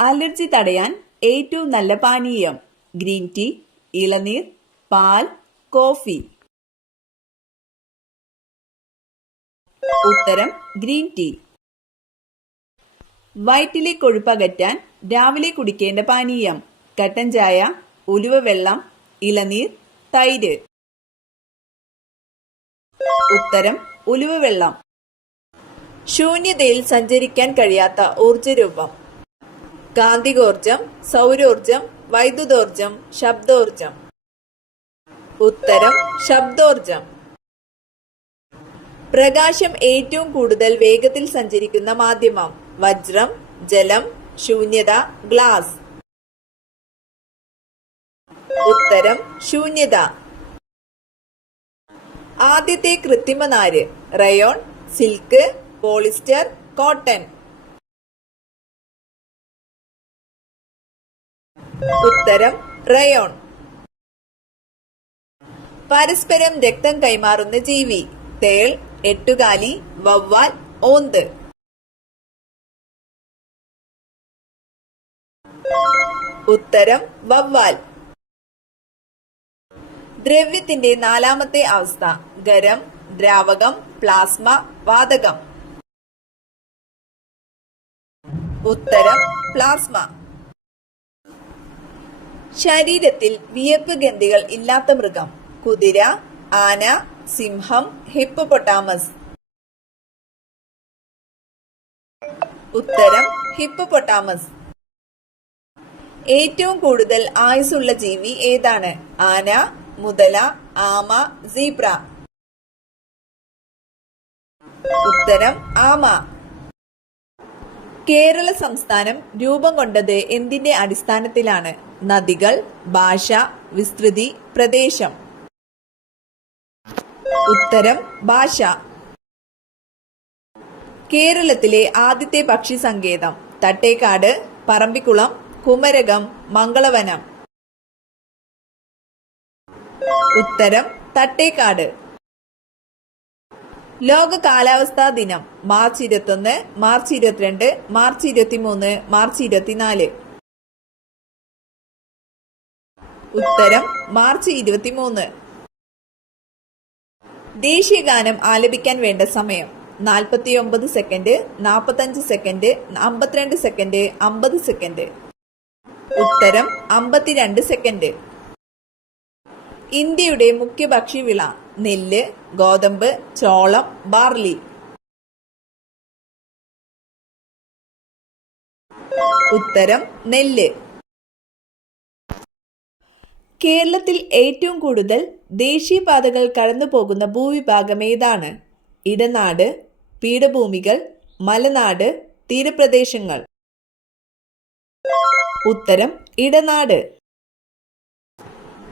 Allergy തടയാൻ ഏറ്റവും നല്ല പാനീയം ഗ്രീൻ ടീ, ഇളനീർ, പാൽ, കോഫി. ഉത്തരം ഗ്രീൻ ടീ. വയറ്റിലെ കൊഴുപ്പകറ്റാൻ രാവിലെ കുടിക്കേണ്ട പാനീയം കട്ടൻ ചായ, ഉലുവവെള്ളം, ഇളനീർ, തൈര്. ഉത്തരം ഉലുവവെള്ളം. ശൂന്യതയിൽ സഞ്ചരിക്കാൻ കഴിയാത്ത ഊർജരൂപം കാന്തികോർജം, സൗരോർജം, വൈദ്യുതോർജം, ശബ്ദോർജം. ഉത്തരം ശബ്ദോർജം. പ്രകാശം ഏറ്റവും കൂടുതൽ വേഗത്തിൽ സഞ്ചരിക്കുന്ന മാധ്യമം വജ്രം, ജലം, ശൂന്യത, ഗ്ലാസ്. ഉത്തരം ശൂന്യത. ആദ്യത്തെ കൃത്രിമ നാര് റയോൺ, സിൽക്ക്, പോളിസ്റ്റർ, കോട്ടൺ. ഉത്തരം റയോൺ. പരസ്പരം രക്തം കൈമാറുന്ന ജീവി തേൾ, എട്ടുകാലി, വവ്വാൽ, ഓന്ത്. ഉത്തരം വവ്വാൽ. ദ്രവ്യത്തിന്റെ നാലാമത്തെ അവസ്ഥ ഖരം, ദ്രാവകം, പ്ലാസ്മ, വാതകം. ഉത്തരം പ്ലാസ്മ. ശരീരത്തിൽ വിയർപ്പ് ഗ്രന്ഥികൾ ഇല്ലാത്ത മൃഗം കുതിര, ആന, സിംഹം, ഹിപ്പോപ്പൊട്ടാമസ്. ഉത്തരം ഹിപ്പോപ്പൊട്ടാമസ്. ഏറ്റവും കൂടുതൽ ആയുസ്സുള്ള ജീവി ഏതാണ്? ആന, മുതല, ആമ, സീബ്ര. ഉത്തരം ആമ. കേരള സംസ്ഥാനം രൂപം കൊണ്ടത് എന്തിന്റെ അടിസ്ഥാനത്തിലാണ്? നദികൾ, ഭാഷ, വിസ്തൃതി, പ്രദേശം. ഉത്തരം ഭാഷ. കേരളത്തിലെ ആദ്യത്തെ പക്ഷി സങ്കേതം തട്ടേക്കാട്, പറമ്പിക്കുളം, കുമരകം, മംഗളവനം. ഉത്തരം തട്ടേക്കാട്. ലോക കാലാവസ്ഥാ ദിനം മാർച്ച് 21, മാർച്ച് 22, മാർച്ച് 23, മാർച്ച് 24. ഉത്തരം മാർച്ച് 23. ദേശീയഗാനം ആലപിക്കാൻ വേണ്ട സമയം 49 സെക്കൻഡ്, 45 സെക്കൻഡ്, 52 സെക്കൻഡ്, 50 സെക്കൻഡ്. ഉത്തരം 52 സെക്കൻഡ്. ഇന്ത്യയുടെ മുഖ്യ ഭക്ഷ്യവിള നെല്ല്, ഗോതമ്പ്, ചോളം, ബാർലി. ഉത്തരം നെല്ല്. കേരളത്തിൽ ഏറ്റവും കൂടുതൽ ദേശീയപാതകൾ കടന്നുപോകുന്ന ഭൂവിഭാഗം ഏതാണ്? ഇടനാട്, പീഠഭൂമികൾ, മലനാട്, തീരപ്രദേശങ്ങൾ. ഉത്തരം ഇടനാട്.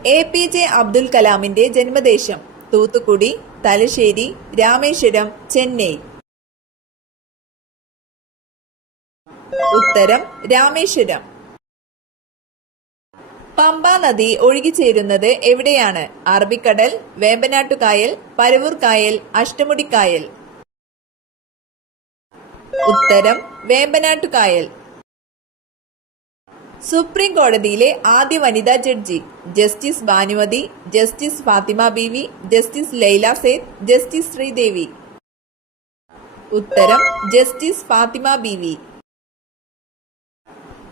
APJ അബ്ദുൽ കലാമിന്റെ ജന്മദേശം തൂത്തുക്കുടി, തലശ്ശേരി, രാമേശ്വരം, ചെന്നൈ. ഉത്തരം രാമേശ്വരം. പമ്പാ നദി ഒഴുകിച്ചേരുന്നത് എവിടെയാണ്? അറബിക്കടൽ, വേമ്പനാട്ടുകായൽ, പരവൂർക്കായൽ, അഷ്ടമുടിക്കായൽ. ഉത്തരം വേമ്പനാട്ടുകായൽ. സുപ്രീം കോടതിയിലെ ആദ്യ വനിതാ judge justice Bhanumathi, justice Fathima Beevi, justice Laila Seth, justice Sreedevi. ഉത്തരം ജസ്റ്റിസ് ഫാത്തിമ ബീവി.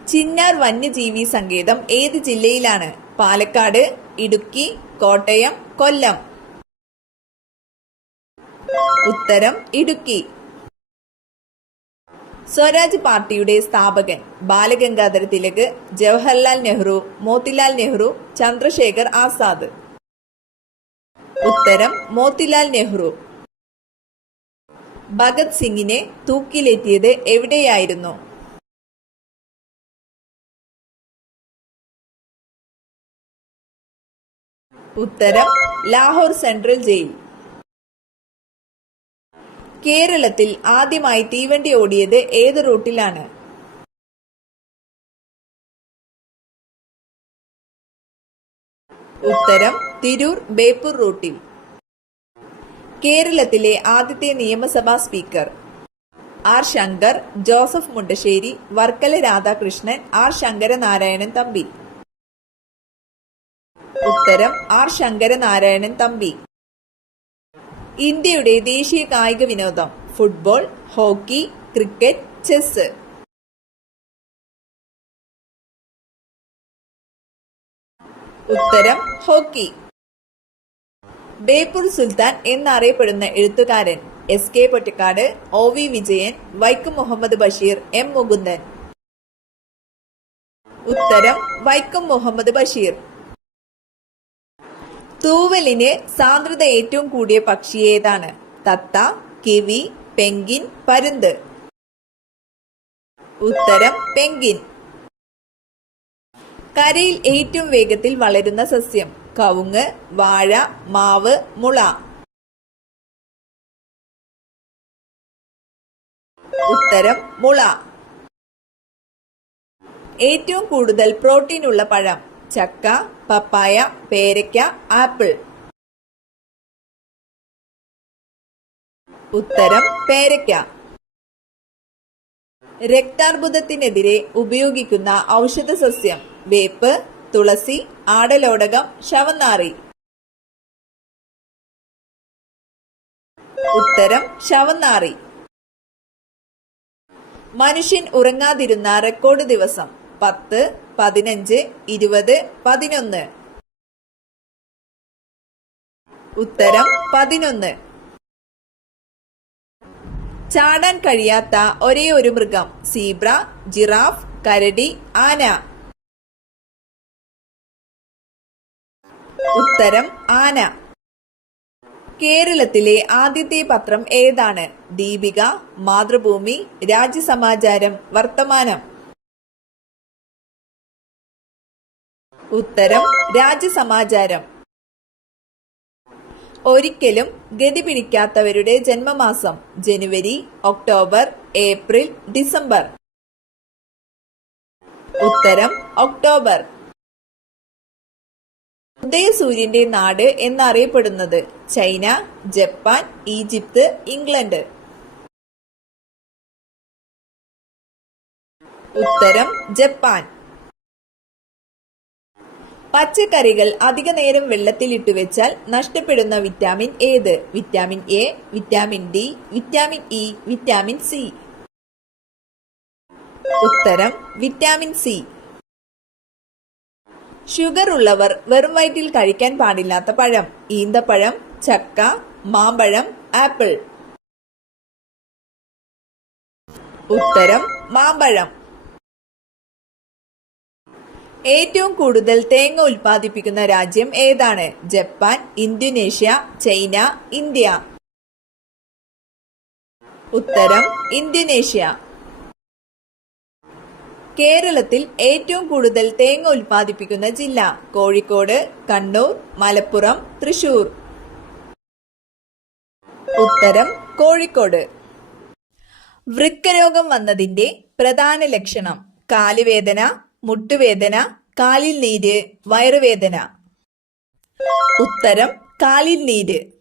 ചിന്നാർ വന്യജീവി സങ്കേതം ഏത് ജില്ലയിലാണ്? പാലക്കാട്, ഇടുക്കി, കോട്ടയം, കൊല്ലം. ഉത്തരം ഇടുക്കി. സ്വരാജ് പാർട്ടിയുടെ സ്ഥാപകൻ ബാലഗംഗാധര തിലക്, ജവഹർലാൽ നെഹ്റു, മോത്തിലാൽ നെഹ്റു, ചന്ദ്രശേഖർ ആസാദ്. ഉത്തരം മോത്തിലാൽ നെഹ്റു. ഭഗത് സിംഗിനെ തൂക്കിലേറ്റിയത് എവിടെയായിരുന്നു? ഉത്തരം ലാഹോർ സെൻട്രൽ ജയിൽ. കേരളത്തിൽ ആദ്യമായി തീവണ്ടി ഓടിയത് ഏത് റൂട്ടിലാണ്? ഉത്തരം തിരൂർ ബേപ്പൂർ റൂട്ടിൽ. കേരളത്തിലെ ആദ്യത്തെ നിയമസഭാ speaker R Shankar, Joseph Mundassery, Varkala Radhakrishnan, R Sankaranarayanan Thampi. ഉത്തരം ആർ ശങ്കരനാരായണൻ തമ്പി. ഇന്ത്യയുടെ ദേശീയ കായിക വിനോദം ഫുട്ബോൾ, ഹോക്കി, ക്രിക്കറ്റ്, ചെസ്. ഉത്തരം ഹോക്കി. ബേപ്പൂർ സുൽത്താൻ എന്നറിയപ്പെടുന്ന എഴുത്തുകാരൻ S K. Pottekkatt, O V. Vijayan, Vaikom Muhammad Basheer, M. Mukundan. ഉത്തരം വൈക്കം മുഹമ്മദ് ബഷീർ. തൂവലിന് സാന്ദ്രത ഏറ്റവും കൂടിയ പക്ഷി ഏതാണ്? തത്ത, കിവി, പെൻഗിൻ, പരുന്ത്. ഉത്തരം പെൻഗിൻ. കരയിൽ ഏറ്റവും വേഗത്തിൽ വളരുന്ന സസ്യം കവുങ്ങ്, വാഴ, മാവ്, മുള. ഉത്തരം മുള. ഏറ്റവും കൂടുതൽ പ്രോട്ടീൻ ഉള്ള പഴം ചക്ക, പപ്പായ, പേരയ്ക്ക, ആപ്പിൾ. ഉത്തരം പേരയ്ക്ക. രക്താർബുദത്തിനെതിരെ ഉപയോഗിക്കുന്ന ഔഷധ സസ്യം വേപ്പ്, തുളസി, ആടലോടകം, ശവന്നാറി. ഉത്തരം ശവന്നാറി. മനുഷ്യൻ ഉറങ്ങാതിരുന്ന റെക്കോർഡ് ദിവസം 10, 15, 20, 11. ഉത്തരം 11. ചാടാൻ കഴിയാത്ത ഒരേ ഒരു മൃഗം സീബ്ര, ജിറാഫ്, കരടി, ആന. ഉത്തരം ആന. കേരളത്തിലെ ആദ്യത്തെ പത്രം ഏതാണ്? ദീപിക, മാതൃഭൂമി, രാജ്യസമാചാരം, വർത്തമാനം. ഉത്തരം രാജ്യസമാചാരം. ഒരിക്കലും ഗതി പിടിക്കാത്തവരുടെ ജന്മമാസം ജനുവരി, ഒക്ടോബർ, ഏപ്രിൽ, ഡിസംബർ. ഉത്തരം ഒക്ടോബർ. ഉദയസൂര്യന്റെ നാട് എന്നറിയപ്പെടുന്നത് ചൈന, ജപ്പാൻ, ഈജിപ്ത്, ഇംഗ്ലണ്ട്. ഉത്തരം ജപ്പാൻ. പച്ചക്കറികൾ അധിക നേരം വെള്ളത്തിൽ ഇട്ടുവെച്ചാൽ നഷ്ടപ്പെടുന്ന വിറ്റാമിൻ ഏത്? Vitamin A, vitamin D, vitamin E, vitamin C. ഉത്തരം വിറ്റാമിൻ സി. ഷുഗർ ഉള്ളവർ വെറും വയറ്റിൽ കഴിക്കാൻ പാടില്ലാത്ത പഴം ഈന്തപ്പഴം, ചക്ക, മാമ്പഴം, ആപ്പിൾ. ഉത്തരം മാമ്പഴം. ഏറ്റവും കൂടുതൽ തേങ്ങ ഉൽപ്പാദിപ്പിക്കുന്ന രാജ്യം ഏതാണ്? Japan, Indonesia, China, India. ഉത്തരം ഇന്തോനേഷ്യ. കേരളത്തിൽ ഏറ്റവും കൂടുതൽ തേങ്ങ ഉൽപ്പാദിപ്പിക്കുന്ന ജില്ല കോഴിക്കോട്, കണ്ണൂർ, മലപ്പുറം, തൃശൂർ. ഉത്തരം കോഴിക്കോട്. വൃക്കരോഗം വന്നതിന്റെ പ്രധാന ലക്ഷണം കാലുവേദന, മുട്ടുവേദന, കാലിൽ നീര്, വയറുവേദന. ഉത്തരം കാലിൽ നീര്.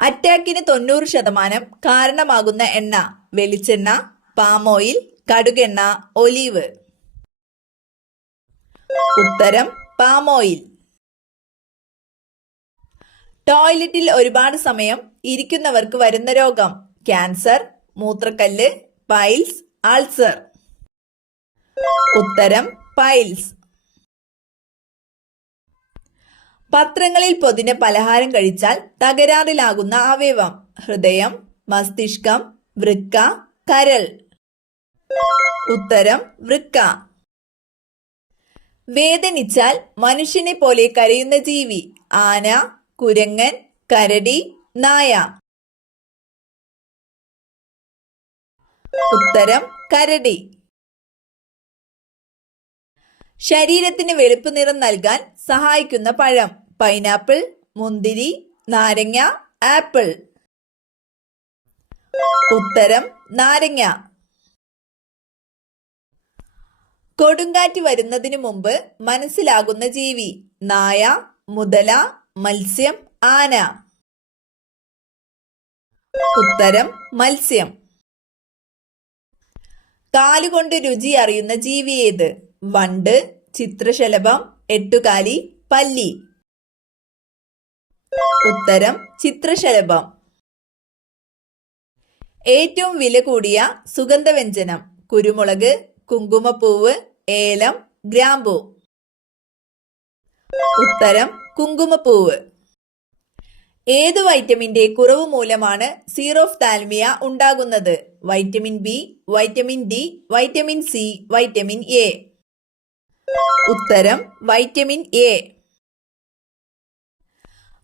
അറ്റാക്കിന് 90% കാരണമാകുന്ന എണ്ണ വെളിച്ചെണ്ണ, പാം ഓയിൽ, കടുകെണ്ണ, ഒലീവ്. ഉത്തരം പാം ഓയിൽ. ടോയ്ലറ്റിൽ ഒരുപാട് സമയം ഇരിക്കുന്നവർക്ക് വരുന്ന രോഗം ക്യാൻസർ, മൂത്രക്കല്ല്, പൈൽസ്, അൾസർ. ഉത്തരം പൈൽസ്. പത്രങ്ങളിൽ പൊതിഞ്ഞ പലഹാരം കഴിച്ചാൽ തകരാറിലാകുന്ന അവയവം ഹൃദയം, മസ്തിഷ്കം, വൃക്ക, കരൾ. ഉത്തരം വൃക്ക. വേദനിച്ചാൽ മനുഷ്യനെ പോലെ കരയുന്ന ജീവി ആന, കുരങ്ങൻ, കരടി, നായ. ഉത്തരം കരടി. ശരീരത്തിന് വെളുപ്പ് നിറം നൽകാൻ സഹായിക്കുന്ന പഴം പൈനാപ്പിൾ, മുന്തിരി, നാരങ്ങ, ആപ്പിൾ. ഉത്തരം നാരങ്ങ. കൊടുങ്കാറ്റ് വരുന്നതിനു മുമ്പ് മനസ്സിലാകുന്ന ജീവി നായ, മുതല, മത്സ്യം, ആന. ഉത്തരം മത്സ്യം. കാലുകൊണ്ട് രുചി അറിയുന്ന ജീവി ഏത്? വണ്ട്, ചിത്രശലഭം, എട്ടുകാലി, പല്ലി. ഉത്തരം ചിത്രശലഭം. ഏറ്റവും വില കൂടിയ സുഗന്ധവ്യഞ്ജനം? കുരുമുളക്, കുങ്കുമപ്പൂവ്, ഏലം, ഗ്രാമ്പൂ. ഉത്തരം കുങ്കുമപ്പൂവ്. ഏത് വൈറ്റമിന്റെ കുറവ് മൂലമാണ് സീറോഫ്താൽമിയ ഉണ്ടാകുന്നത്? Vitamin B, vitamin D, vitamin C, vitamin A. ഉത്തരം വൈറ്റമിൻ എ.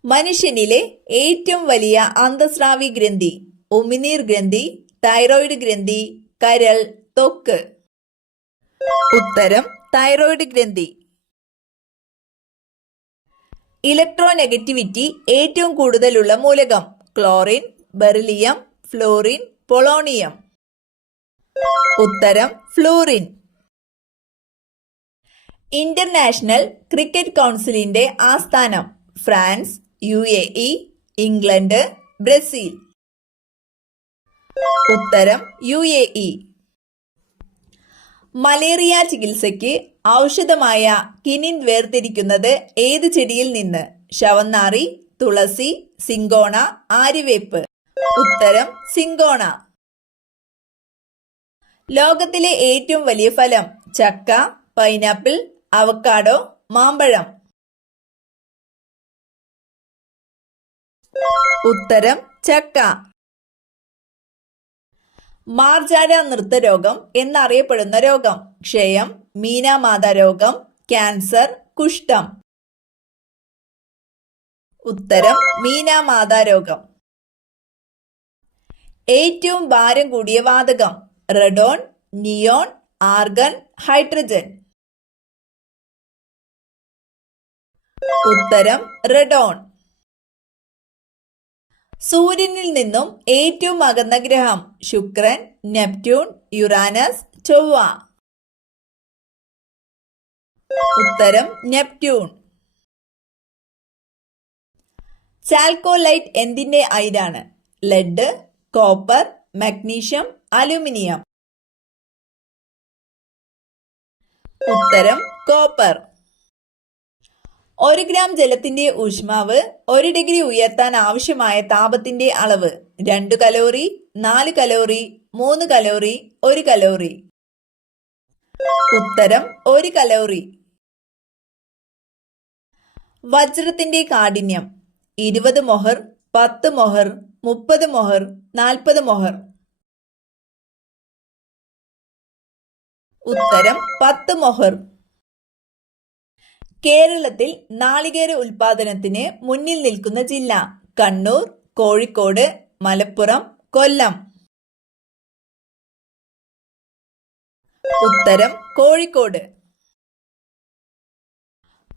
മനുഷ്യനിലെ ഏറ്റവും വലിയ അന്തസ്രാവി ഗ്രന്ഥി? ഉമിനീർ ഗ്രന്ഥി, തൈറോയിഡ് ഗ്രന്ഥി, കരൾ, ത്വക്ക്. ഉത്തരം തൈറോയിഡ് ഗ്രന്ഥി. ഇലക്ട്രോനെഗറ്റിവിറ്റി ഏറ്റവും കൂടുതലുള്ള മൂലകം? Chlorine, beryllium, florin, polonium. ഉത്തരം ഫ്ലൂറിൻ. ഇന്റർനാഷണൽ ക്രിക്കറ്റ് കൗൺസിലിന്റെ ആസ്ഥാനം? France, UAE, England, Brazil. ഉത്തരം UAE. മലേറിയ ചികിത്സയ്ക്ക് ഔഷധമായ കിനിൻ വേർതിരിക്കുന്നത് ഏത് ചെടിയിൽ നിന്ന്? ശവന്നാറി, തുളസി, സിങ്കോണ, ആര്യവേപ്പ്. ഉത്തരം സിങ്കോണ. ലോകത്തിലെ ഏറ്റവും വലിയ ഫലം? ചക്ക, പൈനാപ്പിൾ, അവക്കാഡോ, മാമ്പഴം. ഉത്തരം ചക്ക. മാർജാര നൃത്തരോഗം എന്നറിയപ്പെടുന്ന രോഗം? ക്ഷയം, മീനാമാത രോഗം, ക്യാൻസർ, കുഷ്ഠം. ഉത്തരം മീനാമാത രോഗം. ഏറ്റവും ഭാരം കൂടിയ വാതകം? റെഡോൺ, നിയോൺ, ആർഗൺ, ഹൈഡ്രജൻ. ഉത്തരം റെഡോൺ. സൂര്യനിൽ നിന്നും ഏറ്റവും അകന്ന ഗ്രഹം? ശുക്രൻ, നെപ്റ്റ്യൂൺ, യുറാനസ്, ചൊവ്വ. ഉത്തരം നെപ്റ്റ്യൂൺ. ചാൽക്കോലൈറ്റ് എന്തിന്റെ അയിരാണ്? Lead, copper, magnesium, aluminium. ഉത്തരം കോപ്പർ. 1 ഗ്രാം ജലത്തിന്റെ ഊഷ്മാവ് 1 ഡിഗ്രി ഉയർത്താൻ ആവശ്യമായ താപത്തിന്റെ അളവ്? 2 കലോറി, 4 കലോറി, 3 കലോറി, 1 കലോറി. ഉത്തരം 1 കലോറി. വജ്രത്തിന്റെ കാഠിന്യം? 20 മൊഹർ, 10 മൊഹർ, 30 മൊഹർ, 40 മൊഹർ. ഉത്തരം 10 മൊഹർ. കേരളത്തിൽ നാളികേര ഉൽപാദനത്തിന് മുന്നിൽ നിൽക്കുന്ന ജില്ല? കണ്ണൂർ, കോഴിക്കോട്, മലപ്പുറം, കൊല്ലം. ഉത്തരം കോഴിക്കോട്.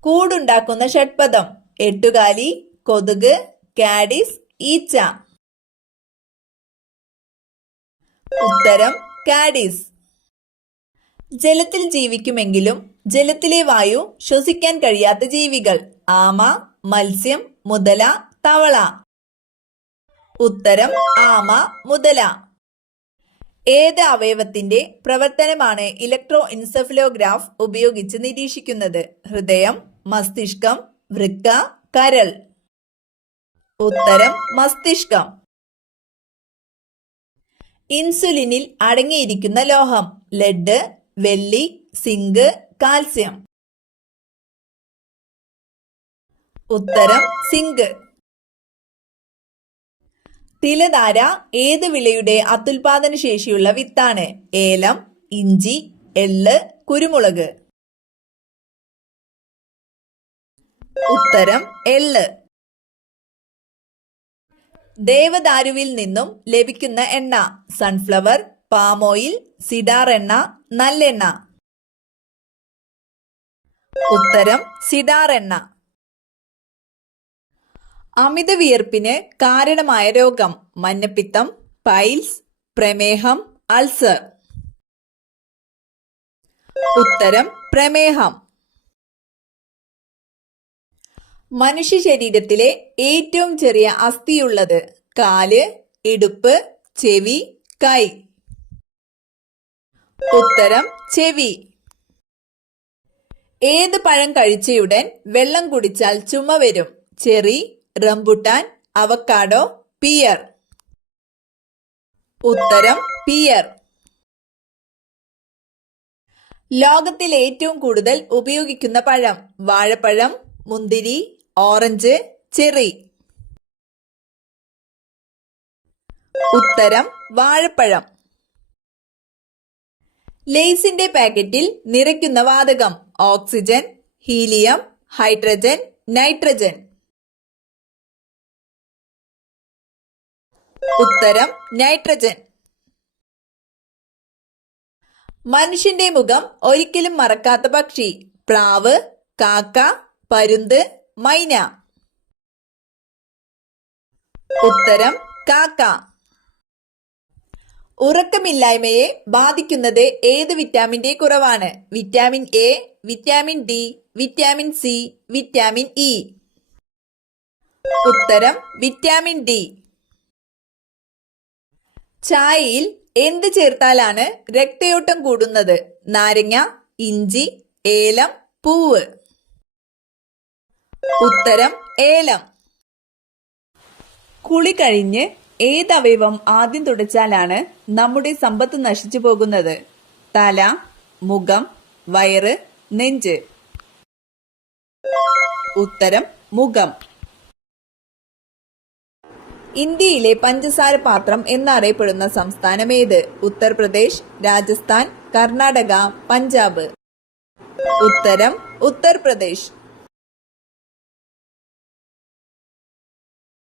കൂടുണ്ടാക്കുന്ന ഷഡ്പദം? എട്ടുകാലി, കൊതുക്, കാഡിസ്, ഈച്ച. ഉത്തരം കാഡിസ്. ജലത്തിൽ ജീവിക്കുമെങ്കിലും ജലത്തിലെ വായു ശ്വസിക്കാൻ കഴിയാത്ത ജീവികൾ? ആമ, മത്സ്യം, മുതല, തവള. ഉത്തരം ആമ, മുതല. ഏത് അവയവത്തിന്റെ പ്രവർത്തനമാണ് ഇലക്ട്രോ എൻസെഫലോഗ്രാഫ് ഉപയോഗിച്ച് നിരീക്ഷിക്കുന്നത്? ഹൃദയം, മസ്തിഷ്കം, വൃക്ക, കരൾ. ഉത്തരം മസ്തിഷ്കം. ഇൻസുലിനിൽ അടങ്ങിയിരിക്കുന്ന ലോഹം? ലെഡ്, വെള്ളി, സിങ്ക്, കാൽസ്യം. ഉത്തരം സിങ്ക്. തിലധാര ഏത് വിളയുടെ അത്യുൽപാദന ശേഷിയുള്ള വിത്താണ്? ഏലം, ഇഞ്ചി, എള്ള്, കുരുമുളക്. ഉത്തരം എള്ള്. ദേവദാരുവിൽ നിന്നും ലഭിക്കുന്ന എണ്ണ? സൺഫ്ലവർ, പാം ഓയിൽ, സിഡാർ എണ്ണ, നല്ലെണ്ണ. ഉത്തരം സിഡാർ എണ്ണ. അമിത വിയർപ്പിന് കാരണമായ രോഗം? മഞ്ഞപ്പിത്തം, പൈൽസ്, പ്രമേഹം, അൾസർ. ഉത്തരം പ്രമേഹം. മനുഷ്യ ശരീരത്തിലെ ഏറ്റവും ചെറിയ അസ്ഥിയുള്ളത്? കാല്, ഇടുപ്പ്, ചെവി, കൈ. ഉത്തരം ചെവി. ഏത് പഴം കഴിച്ചയുടൻ വെള്ളം കുടിച്ചാൽ ചുമ വരും? Cherry, rambutan, avocado, pear. ഉത്തരം പിയർ. ലോകത്തിൽ ഏറ്റവും കൂടുതൽ ഉപയോഗിക്കുന്ന പഴം? വാഴപ്പഴം, മുന്തിരി, ഓറഞ്ച്, ചെറി. ഉത്തരം വാഴപ്പഴം. ലേസിന്റെ പാക്കറ്റിൽ നിറയ്ക്കുന്ന വാതകം? Oxygen, helium, hydrogen, nitrogen. ഉത്തരം നൈട്രജൻ. മനുഷ്യന്റെ മുഖം ഒരിക്കലും മറക്കാത്ത പക്ഷി? പ്രാവ്, കാക്ക, പരുന്ത്, മൈന. ഉത്തരം കാക്ക. ഉറക്കമില്ലായ്മയെ ബാധിക്കുന്നത് ഏത് വിറ്റാമിന്റെ കുറവാണ്? Vitamin A, vitamin D, vitamin C, vitamin E. ഉത്തരം വിറ്റാമിൻ ഡി. ചായയിൽ എന്ത് ചേർത്താലാണ് രക്തയോട്ടം കൂടുന്നത്? നാരങ്ങ, ഇഞ്ചി, ഏലം, പൂവ്. ഉത്തരം ഏലം. കുളി കഴിഞ്ഞ് ഏത് അവയവം ആദ്യം തുടച്ചാലാണ് നമ്മുടെ സമ്പത്ത് നശിച്ചു പോകുന്നത്? തല, മുഖം, വയറ്, നെഞ്ച്. ഉത്തരം മുഖം. ഇന്ത്യയിലെ പഞ്ചസാര പാത്രം എന്നറിയപ്പെടുന്ന സംസ്ഥാനം ഏത്? ഉത്തർപ്രദേശ്, രാജസ്ഥാൻ, കർണാടക, പഞ്ചാബ്. ഉത്തരം ഉത്തർപ്രദേശ്.